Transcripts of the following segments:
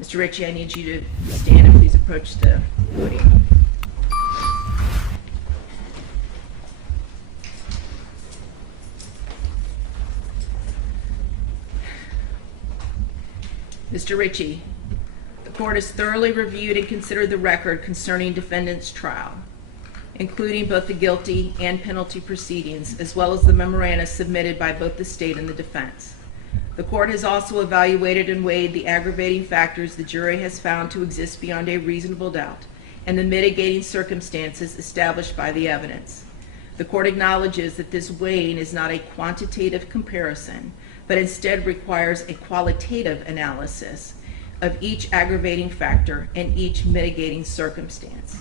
Mr. Richie, I need you to stand and please approach the podium. Mr. Richie, the court has thoroughly reviewed and considered the record concerning defendant's trial, including both the guilty and penalty proceedings, as well as the memoranda submitted by both the state and the defense. The court has also evaluated and weighed the aggravating factors the jury has found to exist beyond a reasonable doubt and the mitigating circumstances established by the evidence. The court acknowledges that this weighing is not a quantitative comparison, but instead requires a qualitative analysis of each aggravating factor and each mitigating circumstance.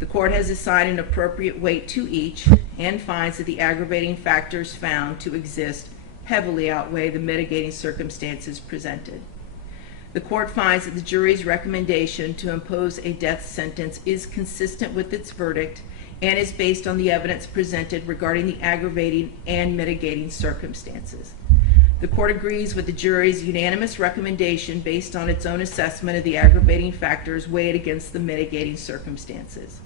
The court has assigned an appropriate weight to each and finds that the aggravating factors found to exist heavily outweigh the mitigating circumstances presented. The court finds that the jury's recommendation to impose a death sentence is consistent with its verdict and is based on the evidence presented regarding the aggravating and mitigating circumstances. The court agrees with the jury's unanimous recommendation based on its own assessment of the aggravating factors weighed against the mitigating circumstances.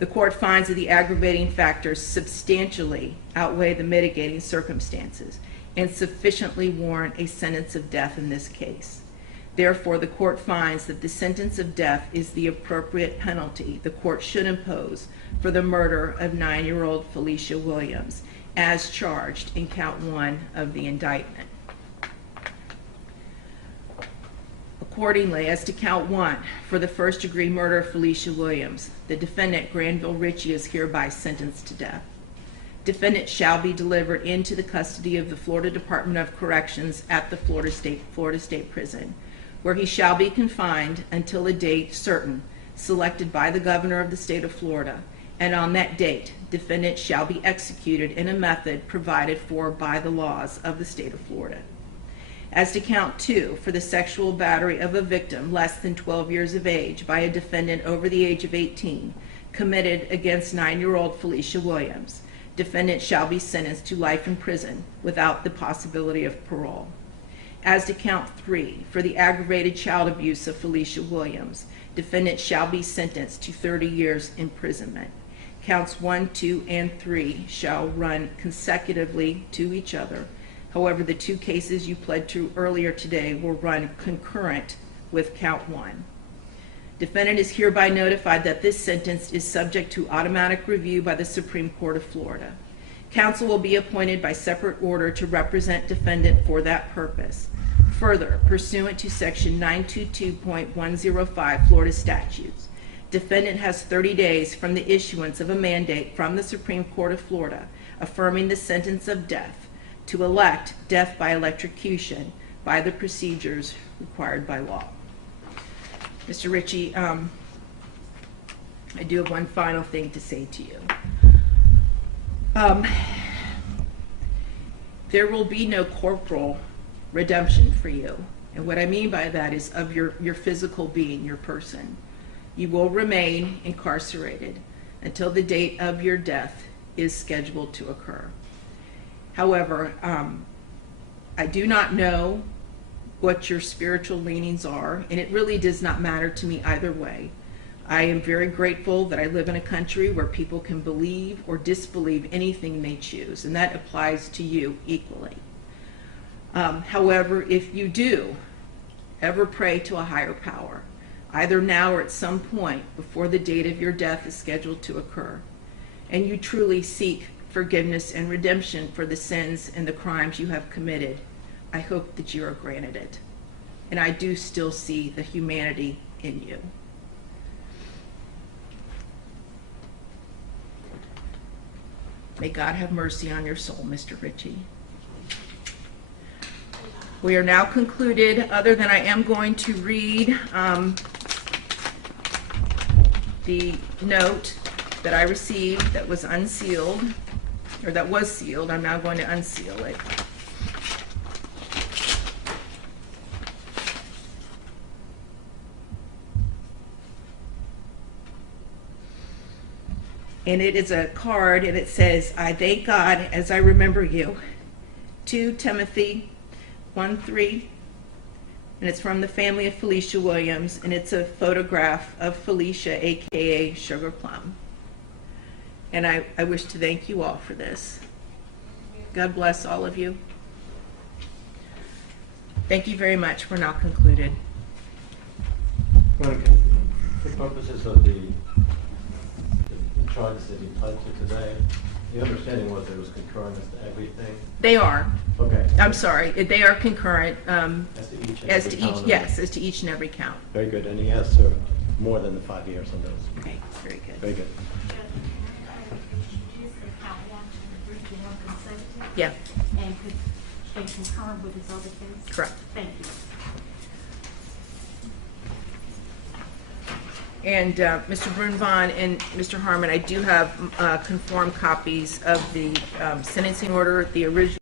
The court finds that the aggravating factors substantially outweigh the mitigating circumstances and sufficiently warrant a sentence of death in this case. Therefore, the court finds that the sentence of death is the appropriate penalty the court should impose for the murder of 9-year-old Felicia Williams, as charged in count 1 of the indictment. Accordingly, as to count 1, for the first-degree murder of Felicia Williams, the defendant, Granville Richie, is hereby sentenced to death. Defendant shall be delivered into the custody of the Florida Department of Corrections at the Florida State Prison, where he shall be confined until a date certain, selected by the governor of the state of Florida, and on that date, defendant shall be executed in a method provided for by the laws of the state of Florida. As to count 2, for the sexual battery of a victim less than 12 years of age by a defendant over the age of 18, committed against 9-year-old Felicia Williams, defendant shall be sentenced to life in prison without the possibility of parole. As to count 3, for the aggravated child abuse of Felicia Williams, defendant shall be sentenced to 30 years imprisonment. Counts 1, 2, and 3 shall run consecutively to each other. However, the 2 cases you pled to earlier today will run concurrent with count 1. Defendant is hereby notified that this sentence is subject to automatic review by the Supreme Court of Florida. Counsel will be appointed by separate order to represent defendant for that purpose. Further, pursuant to section 922.105 Florida statutes, defendant has 30 days from the issuance of a mandate from the Supreme Court of Florida affirming the sentence of death to elect death by electrocution by the procedures required by law. Mr. Richie, I do have one final thing to say to you. There will be no corporal redemption for you. And what I mean by that is of your physical being, your person. You will remain incarcerated until the date of your death is scheduled to occur. However, I do not know what your spiritual leanings are, and it really does not matter to me either way. I am very grateful that I live in a country where people can believe or disbelieve anything they choose, and that applies to you equally. However, if you do ever pray to a higher power, either now or at some point before the date of your death is scheduled to occur, and you truly seek forgiveness and redemption for the sins and the crimes you have committed, I hope that you are granted it. And I do still see the humanity in you. May God have mercy on your soul, Mr. Richie. We are now concluded, other than I am going to read the note that I received that was unsealed, or that was sealed. I'm now going to unseal it. And it is a card, and it says, "I thank God as I remember you." 2 Timothy 1:3. and it's from the family of Felicia Williams, and it's a photograph of Felicia, aka Sugar Plum. And I wish to thank you all for this. God bless all of you. Thank you very much. We're now concluded. For purposes of the charges that you pled to today, the understanding was it was concurrent as to everything? They are. Okay. I'm sorry. They are concurrent. As to each and every count? Yes, as to each and every count. Very good. And he has served more than the 5 years on those. Okay, very good. Very good. Yeah, And could they concur with his other case? correct. Thank you. And Mr. Brunvon and Mr. Harmon, I do have conformed copies of the sentencing order, the original